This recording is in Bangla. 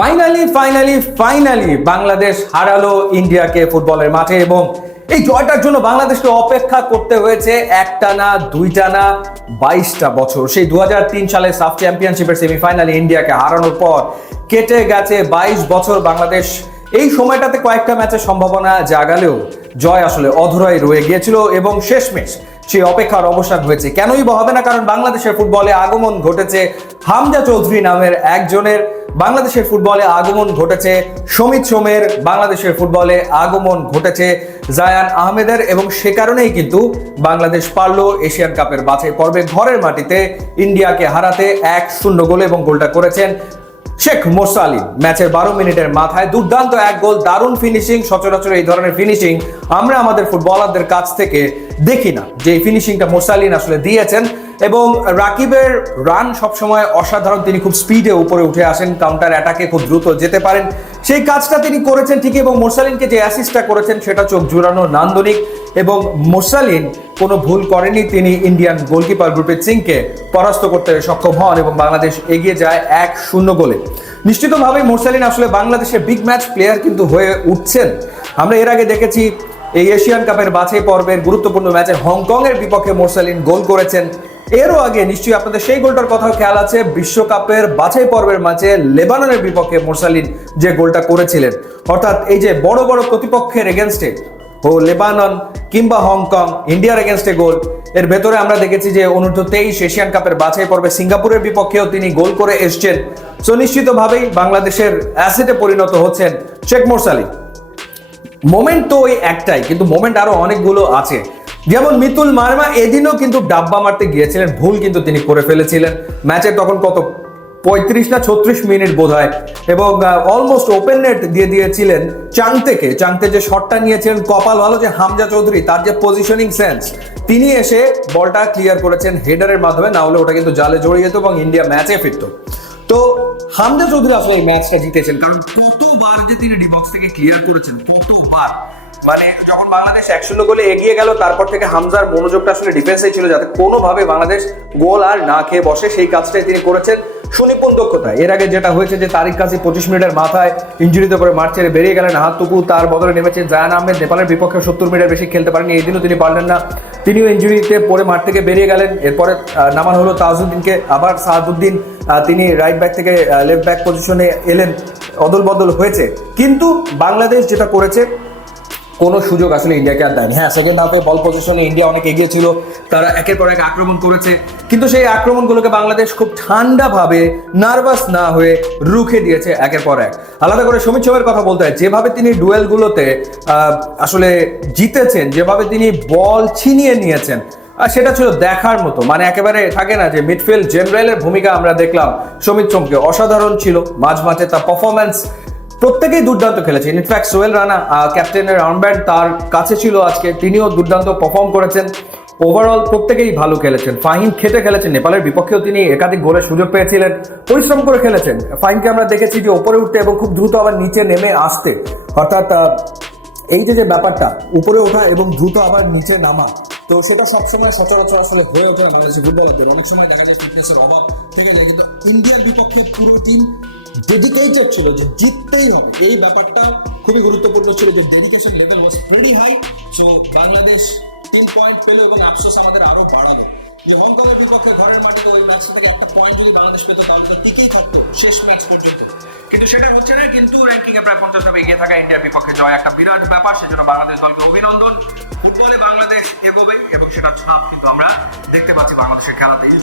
ফাইনালি বাংলাদেশ হারালো ইন্ডিয়াকে ফুটবলের মাঠে এবং এই জয়টার জন্য বাংলাদেশকে অপেক্ষা করতে হয়েছে একটা না দুইটা না 22টা বছর। সেই 2003 সালে সাফ চ্যাম্পিয়নশিপের সেমিফাইনালে ইন্ডিয়াকে হারানোর পর কেটে গেছে 22 বছর। বাংলাদেশ এই সময়টাতে কয়েকটা ম্যাচের সম্ভাবনা জাগালেও জয় আসলে অধরাই রয়ে গিয়েছিল এবং শেষমেশ সেই অপেক্ষার অবসান হয়েছে। কেনই বা হবে না, কারণ বাংলাদেশের ফুটবলে আগমন ঘটেছে হামজা চৌধুরী নামের একজনের, বাংলাদেশের ফুটবলে আগমন ঘটেছে সমিত সোমের, বাংলাদেশের ফুটবলে আগমন ঘটেছে জায়ান আহমেদের এবং সে কারণেই কিন্তু বাংলাদেশ পারলো এশিয়ান কাপের বাছাই পর্বে ঘরের মাটিতে ইন্ডিয়াকে হারাতে 1-0 গোলে এবং গোলটা করেছেন শেখ মোরসালিন। ম্যাচের 12 মিনিটের মাথায় দুর্দান্ত এক গোল, দারুণ ফিনিশিং। সচরাচর এই ধরনের ফিনিশিং আমরা আমাদের ফুটবলারদের কাছ থেকে দেখি না, যে ফিনিশিংটা মোরসালিন আসলে দিয়েছেন। এবং রাকিবের রান সবসময় অসাধারণ, তিনি খুব স্পিডে উপরে উঠে আসেন, কাউন্টার অ্যাটাকে খুব দ্রুত যেতে পারেন, সেই কাজটা তিনি করেছেন ঠিকই। এবং মোরসালিনকে যে অ্যাসিস্টটা করেছেন সেটা চোখ জুড়ানো, নান্দনিক। এবং মোরসালিন কোনো ভুল করেনি, তিনি ইন্ডিয়ান গোলকিপার গুরপ্রীত সিংকে পরাস্ত করতে সক্ষম হন এবং বাংলাদেশ এগিয়ে যায় 1-0 গোলে। নিশ্চিতভাবেই মোরসালিন আসলে বাংলাদেশের বিগ ম্যাচ প্লেয়ার কিন্তু হয়ে উঠছেন। আমরা এর আগে দেখেছি এই এশিয়ান কাপের বাছাই পর্বের গুরুত্বপূর্ণ ম্যাচে হংকংয়ের বিপক্ষে মোরসালিন গোল করেছেন। এরও আগে নিশ্চয়ই আপনাদের সেই গোলটার কথাও খেয়াল আছে, বিশ্বকাপের বাছাই পর্বের ম্যাচে লেবাননের বিপক্ষে মোরসালিন যে গোলটা করেছিলেন। অর্থাৎ এই যে বড় বড় প্রতিপক্ষের এগেনস্টে ও লেবানন কিংবা হংকং, ইন্ডিয়ার এগেনস্টে গোল, এর ভেতরে আমরা দেখেছি যে অনূর্ধ্ব-23 এশিয়ান কাপের বাছাই পর্বে সিঙ্গাপুরের বিপক্ষেও তিনি গোল করে এসছেন। সো নিশ্চিতভাবেই বাংলাদেশের অ্যাসেটে পরিণত হচ্ছেন শেখ মোরসালিন। মোমেন্ট তো ওই একটাই, কিন্তু মোমেন্ট আরো অনেকগুলো আছে। যেমন মিতুল মার্মা এদিনও কিন্তু ডাব্বা মারতে গিয়েছিলেন, ভুল কিন্তু তিনি করে ফেলেছিলেন। ম্যাচের তখন কত 35 না 36 মিনিট বোধ হয়, এবং অলমোস্ট ওপেন নেট দিয়ে দিয়েছিলেন চাংতে যে শটটা নিয়েছিলেন। কপাল ভালো যে হামজা চৌধুরী, তার যে পজিশনিং সেন্স, তিনি এসে বলটা ক্লিয়ার করেছেন হেডারের মাধ্যমে, না হলে ওটা কিন্তু জালে জড়িয়ে যেত এবং ইন্ডিয়া ম্যাচে ফিরত। তো হামজা চৌধুরী আসলে এই ম্যাচটা জিতেছেন, কারণ কতবার যে তিনি ডি বক্স থেকে ক্লিয়ার করেছেন, কতবার। মানে যখন বাংলাদেশ 1-0 গোলে এগিয়ে গেল, তারপর থেকে হামজার মনোযোগটা আসলে ডিফেন্সেই ছিল, যাতে কোনোভাবে বাংলাদেশ গোল আর না খেয়ে বসে, সেই কাজটাই তিনি করেছেন সুনিপুণ দক্ষতায়। এর আগে যেটা হয়েছে যে তারিক কাজী 25 মিনিটের মাথায় ইঞ্জুরিতে করে মাঠ ছেড়ে বেরিয়ে গেলেন, হাতটুকু তার বদলে নেমেছেন জায়ান আহমেদ। নেপালের বিপক্ষে 70 মিনিটের বেশি খেলতে পারেননি, এই দিনও তিনি পারলেন না, তিনিও ইঞ্জুরিতে পরে মাঠ থেকে বেরিয়ে গেলেন। এরপরে নামান হলো তাজউদ্দিনকে, আবার সাহাদউদ্দিন তিনি রাইট ব্যাক থেকে লেফট ব্যাক পজিশনে এলেন, অদল বদল হয়েছে। কিন্তু বাংলাদেশ যেটা করেছে, কোনো সুযোগ আসলে ইন্ডিয়াকে আর দেয়নি। হ্যাঁ, সেকেন্ড হাফে বল পজিশনে ইন্ডিয়া অনেক এগিয়ে ছিল, তারা একের পর এক আক্রমণ করেছে, কিন্তু সেই আক্রমণগুলোকে বাংলাদেশ খুব ঠান্ডাভাবে, নার্ভাস না হয়ে রুখে দিয়েছে একের পর এক। আলাদা করে সমিত সোমের কথা বলতে হয়, যেভাবে তিনি ডুয়েলগুলোতে আসলে জিতেছেন, যেভাবে তিনি বল ছিনিয়ে নিয়েছেন, আর সেটা ছিল দেখার মতো। মানে একেবারে থাকে না যে মিডফিল্ড জেনারেলের ভূমিকা আমরা দেখলাম সমিত সোমকে, অসাধারণ ছিল মাঝ মাঠে তার পারফরম্যান্স। প্রত্যেকেই দুর্দান্ত খেলেছেন, ইনফ্যাক্ট সোহেল রানা ক্যাপ্টেনের আর্মব্যান্ড তার কাছে ছিল আজকে, তিনিও দুর্দান্ত পারফর্ম করেছেন। ওভারঅল প্রত্যেকেই ভালো খেলেছেন। ফাহিম খেটে খেলেছেন, নেপালের বিপক্ষেও তিনি একাধিক গোলের সুযোগ পেয়েছিলেন, পরিশ্রম করে খেলেছেন। ফাহিমকে আমরা দেখেছি যে ওপরে উঠতে এবং খুব দ্রুত আবার নিচে নেমে আসতে, অর্থাৎ এই যে ব্যাপারটা উপরে ওঠা এবং দ্রুত আবার নিচে নামা, তো সেটা সবসময় সচরাচর আসলে হয়ে ওঠে না বাংলাদেশের ফুটবলারদের। অনেক সময় দেখা যায় ফিটনেসের অভাব থেকে যায়, কিন্তু ইন্ডিয়ার বিপক্ষে পুরো টিম ডেডিকেটেড ছিল যে জিততেই হবে। এই ব্যাপারটা খুবই গুরুত্বপূর্ণ ছিল, যে dedication level was pretty high. So Bangladesh 3 point পেল এবং আফসোস আমাদের আরো বাড়ালো যে হংকংয়ের বিপক্ষে ঘরের মাটিতে ওই ম্যাচটা থেকে একটা পয়েন্ট যদি বাংলাদেশ পেত, তাহলে তো টিকেই থাকতো শেষ ম্যাচ পর্যন্ত। কিন্তু সেটা হচ্ছে না, কিন্তু র্যাঙ্কিং এ প্রায় 50 ধাপে এগিয়ে থাকা ইন্ডিয়ার বিপক্ষে জয় একটা বিরাট ব্যাপার। সেজন্য বাংলাদেশ দলকে অভিনন্দন। ফুটবলে বাংলাদেশ এগোবে এবং সেটা ছাপ কিন্তু আমরা দেখতে পাচ্ছি বাংলাদেশের খেলাতে।